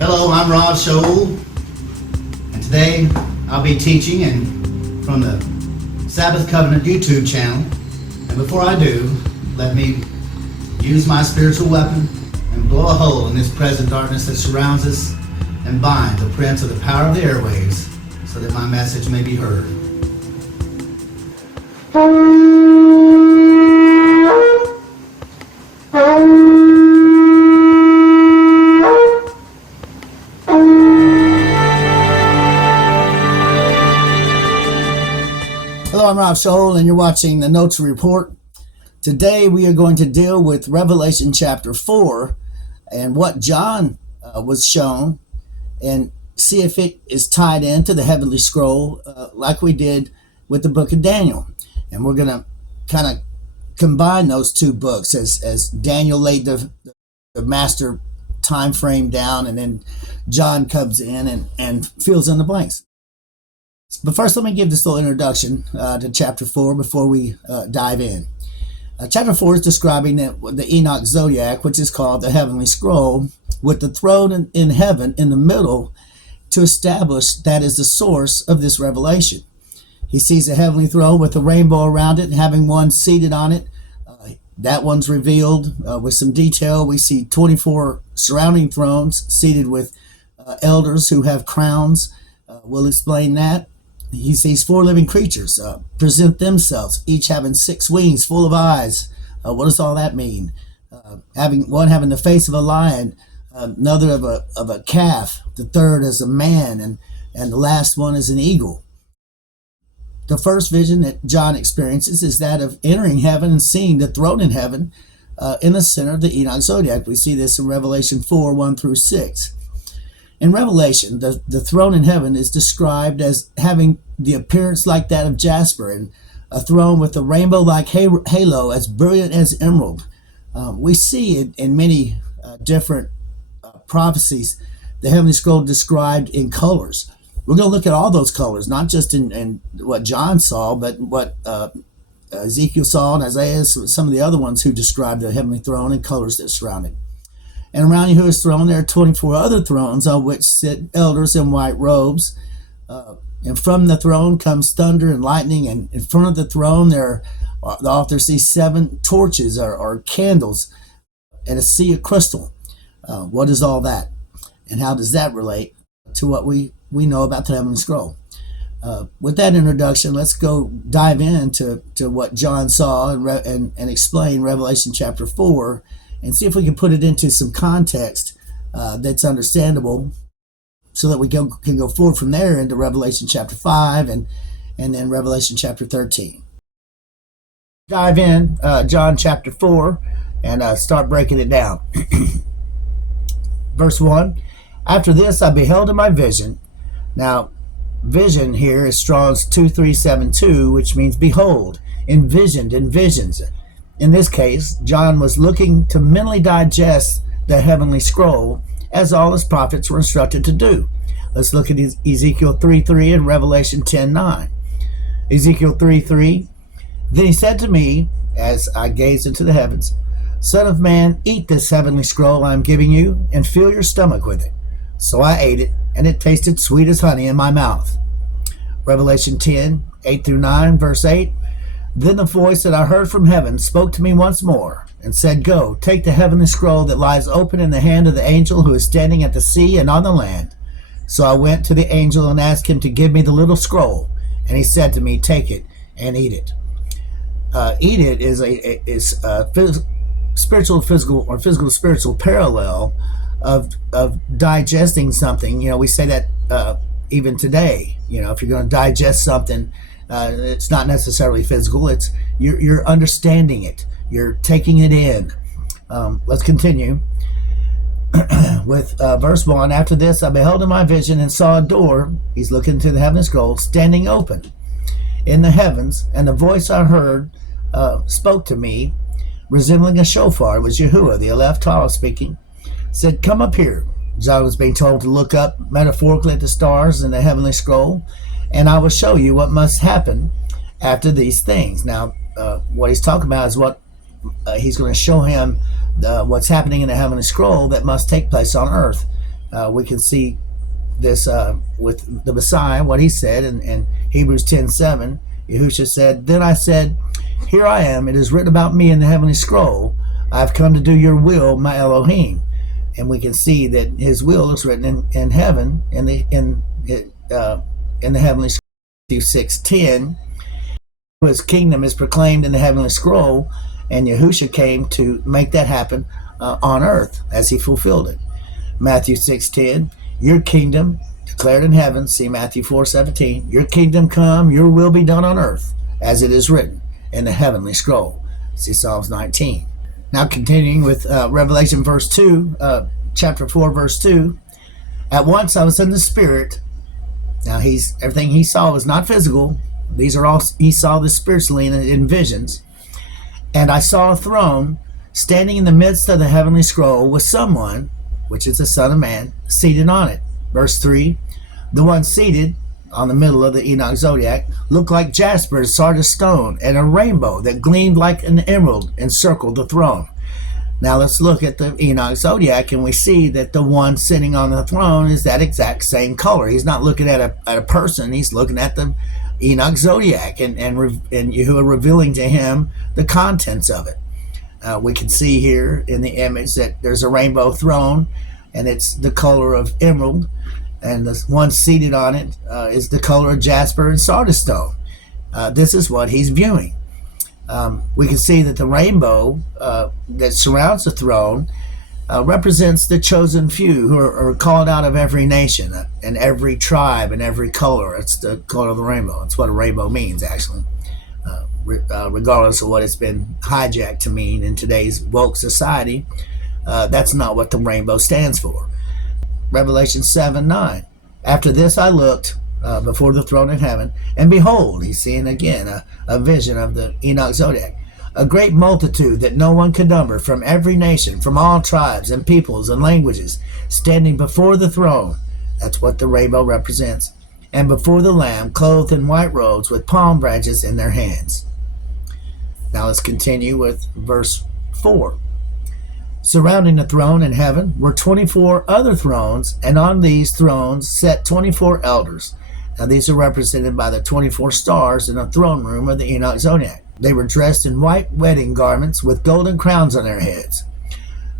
Hello, I'm Rob Scholl, and today I'll be teaching from the Sabbath Covenant YouTube channel. And before I do, let me use my spiritual weapon and blow a hole in this present darkness that surrounds us and bind the prince of the power of the airwaves so that my message may be heard. Hello, I'm Rob Scholl, and you're watching the Notes Report. Today we are going to deal with Revelation chapter 4 and what John was shown, and see if it is tied into the heavenly scroll like we did with the book of Daniel. And we're going to kind of combine those two books as Daniel laid the master time frame down, and then John comes in and fills in the blanks. But first, let me give this little introduction to chapter 4 before we dive in. Chapter 4 is describing the Enoch Zodiac, which is called the Heavenly Scroll, with the throne in heaven in the middle to establish that is the source of this revelation. He sees a heavenly throne with a rainbow around it and having one seated on it. That one's revealed with some detail. We see 24 surrounding thrones seated with elders who have crowns. We'll explain that. He sees 4 living creatures present themselves, each having 6 wings full of eyes. What does all that mean? Having the face of a lion, another of a calf, the third as a man, and the last one is an eagle. The first vision that John experiences is that of entering heaven and seeing the throne in heaven in the center of the Enoch Zodiac. We see this in Revelation 4, 1 through 6. In Revelation, the throne in heaven is described as having the appearance like that of jasper, and a throne with a rainbow-like halo as brilliant as emerald. We see it in many different prophecies, the heavenly scroll described in colors. We're going to look at all those colors, not just in what John saw, but what Ezekiel saw and Isaiah, some of the other ones who described the heavenly throne and colors that surround it. And around Yahuwah's throne, there are 24 other thrones on which sit elders in white robes. And from the throne comes thunder and lightning. And in front of the throne, the author sees 7 torches or candles and a sea of crystal. What is all that? And how does that relate to what we know about the heavenly scroll? With that introduction, let's go dive into what John saw and explain Revelation chapter 4, and see if we can put it into some context that's understandable, so that we can go forward from there into Revelation chapter 5 and then Revelation chapter 13. Dive in, John chapter 4, and start breaking it down. Verse 1, after this I beheld in my vision. Now, vision here is Strong's 2372, which means behold, envisioned, in visions. In this case, John was looking to mentally digest the heavenly scroll, as all his prophets were instructed to do. Let's look at Ezekiel 3:3 and Revelation 10:9. Ezekiel 3:3, then he said to me, as I gazed into the heavens, Son of man, eat this heavenly scroll I am giving you, and fill your stomach with it. So I ate it, and it tasted sweet as honey in my mouth. Revelation 10:8-9, verse 8, then the voice that I heard from heaven spoke to me once more, and said, Go, take the heavenly scroll that lies open in the hand of the angel who is standing at the sea and on the land. So I went to the angel and asked him to give me the little scroll, and he said to me, Take it and eat it. Eat it is a spiritual to physical, or physical to spiritual parallel of digesting something. We say that even today. If you're going to digest something, it's not necessarily physical. It's you're understanding it. You're taking it in. Let's continue with verse 1. After this, I beheld in my vision and saw a door. He's looking to the heavenly scroll, standing open in the heavens, and the voice I heard spoke to me, resembling a shofar. It was Yahuwah, the Aleph Tau speaking. Said, Come up here. John was being told to look up metaphorically at the stars in the heavenly scroll, and I will show you what must happen after these things. Now, what he's talking about is what he's going to show him what's happening in the heavenly scroll that must take place on earth. We can see this with the Messiah, what he said in Hebrews 10:7. Yahushua said, "Then I said, here I am, it is written about me in the heavenly scroll. I have come to do your will, my Elohim." And we can see that his will is written in heaven, in the heavenly scroll. Matthew 6:10, his kingdom is proclaimed in the heavenly scroll, and Yahushua came to make that happen on earth as he fulfilled it. Matthew 6:10, your kingdom declared in heaven, see Matthew 4:17, your kingdom come, your will be done on earth as it is written in the heavenly scroll. See Psalms 19. Now continuing with Revelation verse 2, chapter 4 verse 2, at once I was in the spirit. Now everything he saw was not physical. These are all, he saw this spiritually in visions. And I saw a throne standing in the midst of the heavenly scroll with someone, which is the Son of Man, seated on it. Verse 3, the one seated on the middle of the Enoch zodiac looked like jasper and sardis stone, and a rainbow that gleamed like an emerald encircled the throne. Now let's look at the Enoch zodiac, and we see that the one sitting on the throne is that exact same color. He's not looking at a person, he's looking at the Enoch zodiac, and Yahuwah revealing to him the contents of it. We can see here in the image that there's a rainbow throne, and it's the color of emerald, and the one seated on it is the color of jasper and sardis stone. This is what he's viewing. We can see that the rainbow that surrounds the throne represents the chosen few who are called out of every nation and every tribe and every color. It's the color of the rainbow. It's what a rainbow means, actually, regardless of what it's been hijacked to mean in today's woke society. That's not what the rainbow stands for. Revelation 7:9. After this I looked before the throne in heaven, and behold, he's seeing again a vision of the Enoch zodiac, a great multitude that no one could number, from every nation, from all tribes and peoples and languages, standing before the throne. That's what the rainbow represents. And before the Lamb, clothed in white robes with palm branches in their hands. Now let's continue with verse 4. Surrounding the throne in heaven were 24 other thrones, and on these thrones sat 24 elders. Now these are represented by the 24 stars in the throne room of the Enoch zodiac. They were dressed in white wedding garments with golden crowns on their heads.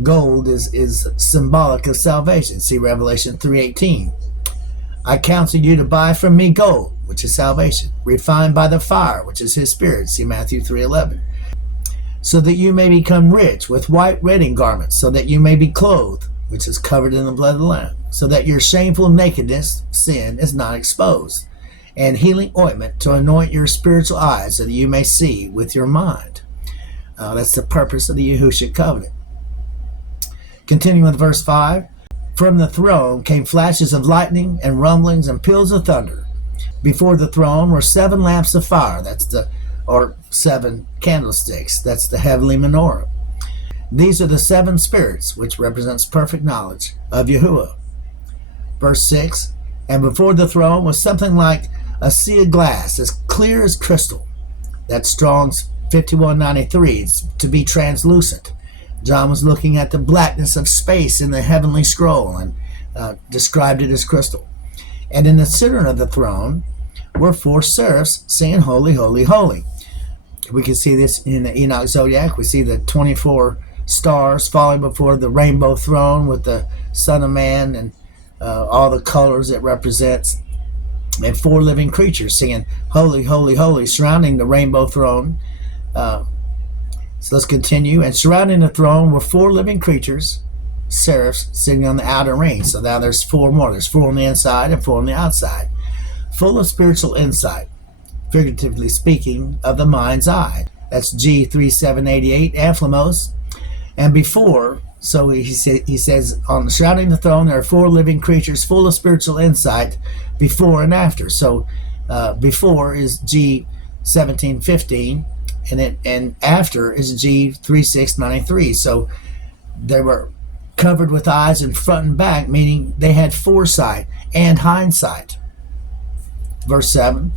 Gold is symbolic of salvation. See Revelation 3:18. I counsel you to buy from me gold, which is salvation, refined by the fire, which is his spirit. See Matthew 3:11. So that you may become rich, with white wedding garments, so that you may be clothed, which is covered in the blood of the Lamb, so that your shameful nakedness, sin, is not exposed, and healing ointment to anoint your spiritual eyes, so that you may see with your mind. That's the purpose of the Yahushua covenant. Continuing with verse 5, from the throne came flashes of lightning and rumblings and peals of thunder. Before the throne were 7 lamps of fire, or 7 candlesticks, that's the heavenly menorah. These are the 7 spirits, which represents perfect knowledge of Yahuwah. Verse 6, and before the throne was something like a sea of glass, as clear as crystal. That's Strong's 5193, it's to be translucent. John was looking at the blackness of space in the heavenly scroll and described it as crystal. And in the center of the throne were 4 seraphs singing, holy, holy, holy. We can see this in the Enoch zodiac. We see the 24 stars falling before the rainbow throne with the Son of Man and all the colors it represents, and 4 living creatures singing holy, holy, holy, surrounding the rainbow throne. So let's continue. And surrounding the throne were 4 living creatures, seraphs, sitting on the outer ring. So now there's 4 more. There's 4 on the inside and 4 on the outside, full of spiritual insight, figuratively speaking, of the mind's eye. That's G3788 Amphilamos. And before, so he says, on surrounding the throne there are 4 living creatures full of spiritual insight, before and after. So before is G1715, and after is G3693. So they were covered with eyes in front and back, meaning they had foresight and hindsight. Verse 7,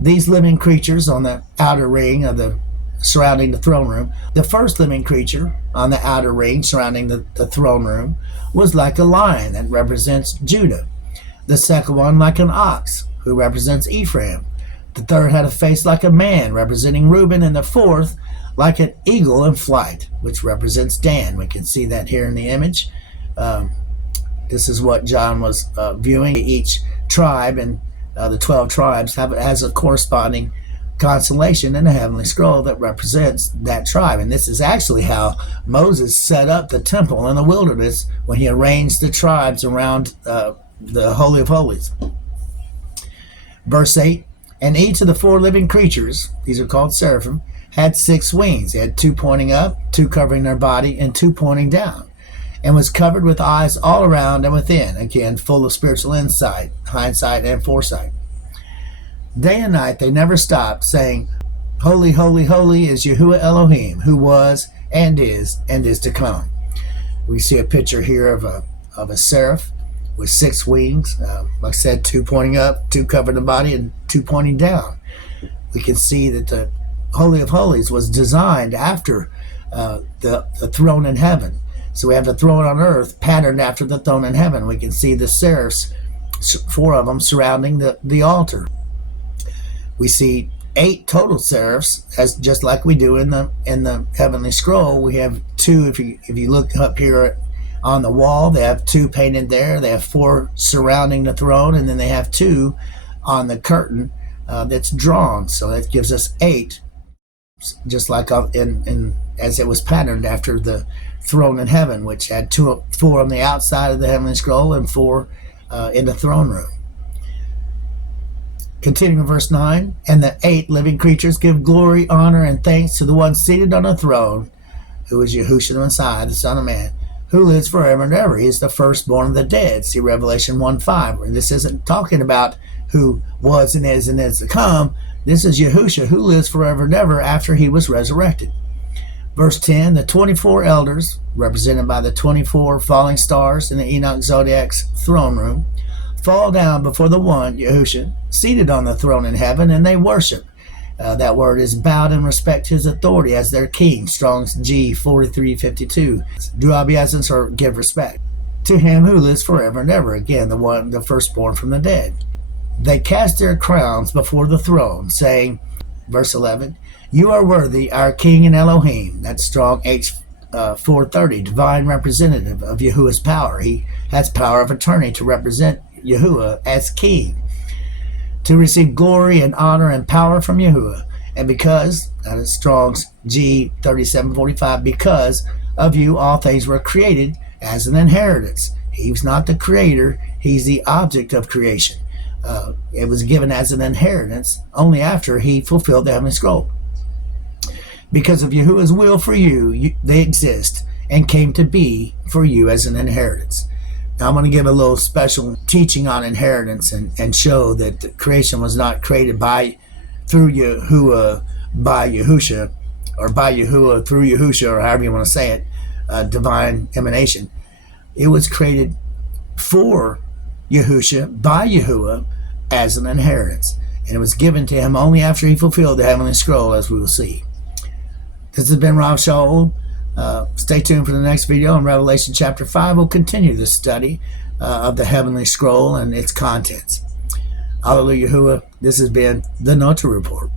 these living creatures on the outer ring of the surrounding the throne room. The first living creature on the outer ring surrounding the throne room was like a lion, that represents Judah. The second one like an ox, who represents Ephraim. The third had a face like a man, representing Reuben, and the fourth like an eagle in flight, which represents Dan. We can see that here in the image. This is what John was viewing. Each tribe and the 12 tribes has a corresponding constellation in the heavenly scroll that represents that tribe. And this is actually how Moses set up the temple in the wilderness when he arranged the tribes around the Holy of Holies. Verse 8, and each of the 4 living creatures, these are called seraphim, had 6 wings. They had 2 pointing up, 2 covering their body, and 2 pointing down, and was covered with eyes all around and within, again, full of spiritual insight, hindsight, and foresight. Day and night they never stopped, saying, Holy, holy, holy is Yahuwah Elohim, who was and is to come. We see a picture here of a seraph with 6 wings. Like I said, 2 pointing up, 2 covering the body, and 2 pointing down. We can see that the Holy of Holies was designed after the throne in heaven. So we have the throne on earth patterned after the throne in heaven. We can see the seraphs, 4 of them, surrounding the altar. We see 8 total seraphs, as just like we do in the heavenly scroll. We have 2. If you look up here on the wall, they have 2 painted there. They have 4 surrounding the throne, and then they have 2 on the curtain that's drawn. So that gives us 8, just like as it was patterned after the throne in heaven, which had 4 on the outside of the heavenly scroll and 4 in the throne room. Continuing verse 9, and the 8 living creatures give glory, honor, and thanks to the one seated on the throne, who is Yahushua the Messiah, the Son of Man, who lives forever and ever. He is the firstborn of the dead. See Revelation 1:5. This isn't talking about who was and is to come. This is Yahushua, who lives forever and ever after he was resurrected. Verse 10, the 24 elders, represented by the 24 falling stars in the Enoch Zodiac's throne room, fall down before the one, Yahushua, seated on the throne in heaven, and they worship. That word is bowed and respect his authority as their king. Strong's G 4352. Do obeisance or give respect to him who lives forever and ever. Again, the firstborn from the dead. They cast their crowns before the throne, saying, verse 11, you are worthy, our King and Elohim. That's Strong H 430, divine representative of Yahuwah's power. He has power of attorney to represent Yahuwah as king, to receive glory and honor and power from Yahuwah. And because, that is Strong's G 3745, because of you all things were created as an inheritance. He's not the creator, he's the object of creation. It was given as an inheritance only after he fulfilled the heavenly scroll. Because of Yahuwah's will for you, they exist and came to be for you as an inheritance. Now I'm going to give a little special teaching on inheritance and show that the creation was not created through Yahuwah by Yahusha, or by Yahuwah through Yahusha, or however you want to say it, divine emanation. It was created for Yahusha by Yahuwah as an inheritance, and it was given to him only after he fulfilled the heavenly scroll, as we will see. This has been Rav Shaul. Stay tuned for the next video. In Revelation chapter 5, we'll continue the study of the heavenly scroll and its contents. Hallelujah, Yahuwah. This has been the Notary Report.